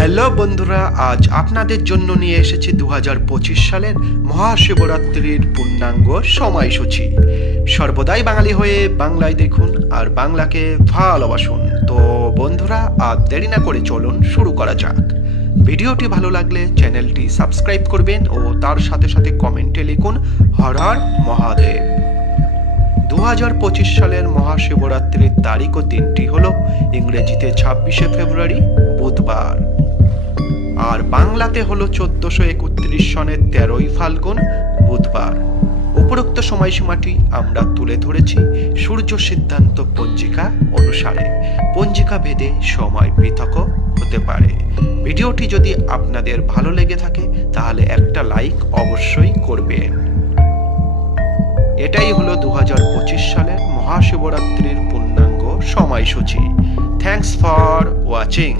Hello বন্ধুরা, আজ আপনাদের জন্য নিয়ে এসেছি 2025 সালের মহাশিবরাত্রির পূর্ণাঙ্গ সময়সূচি। সর্বদাই বাঙালি হয়ে বাংলায় দেখুন আর বাংলাকে ভালোবাসুন। তো বন্ধুরা, আর দেরি না করে চলুন শুরু করা যাক। ভিডিওটি ভালো লাগলে চ্যানেলটি সাবস্ক্রাইব করবেন ও তার সাথে সাথে কমেন্টে লিখুন হর হর মহাদেব। 2025 সালের মহাশিবরাত্রির তারিখ ও দিনটি হল ইংরেজিতে 26শে ফেব্রুয়ারি বুধবার, আর বাংলাতে হলো 1431 সনের 13ই ফাল্গুন বুধবার। উপরোক্ত সময়সীমাটি আমরা তুলে ধরেছি সূর্য সিদ্ধান্ত পঞ্জিকা অনুসারে। পঞ্জিকা ভেদে সময় পৃথক হতে পারে। ভিডিওটি যদি আপনাদের ভালো লেগে থাকে তাহলে একটা লাইক অবশ্যই করবেন। এটাই হলো 2025 সালের মহাশিবরাত্রির পূর্ণাঙ্গ সময়সূচি। Thanks for watching.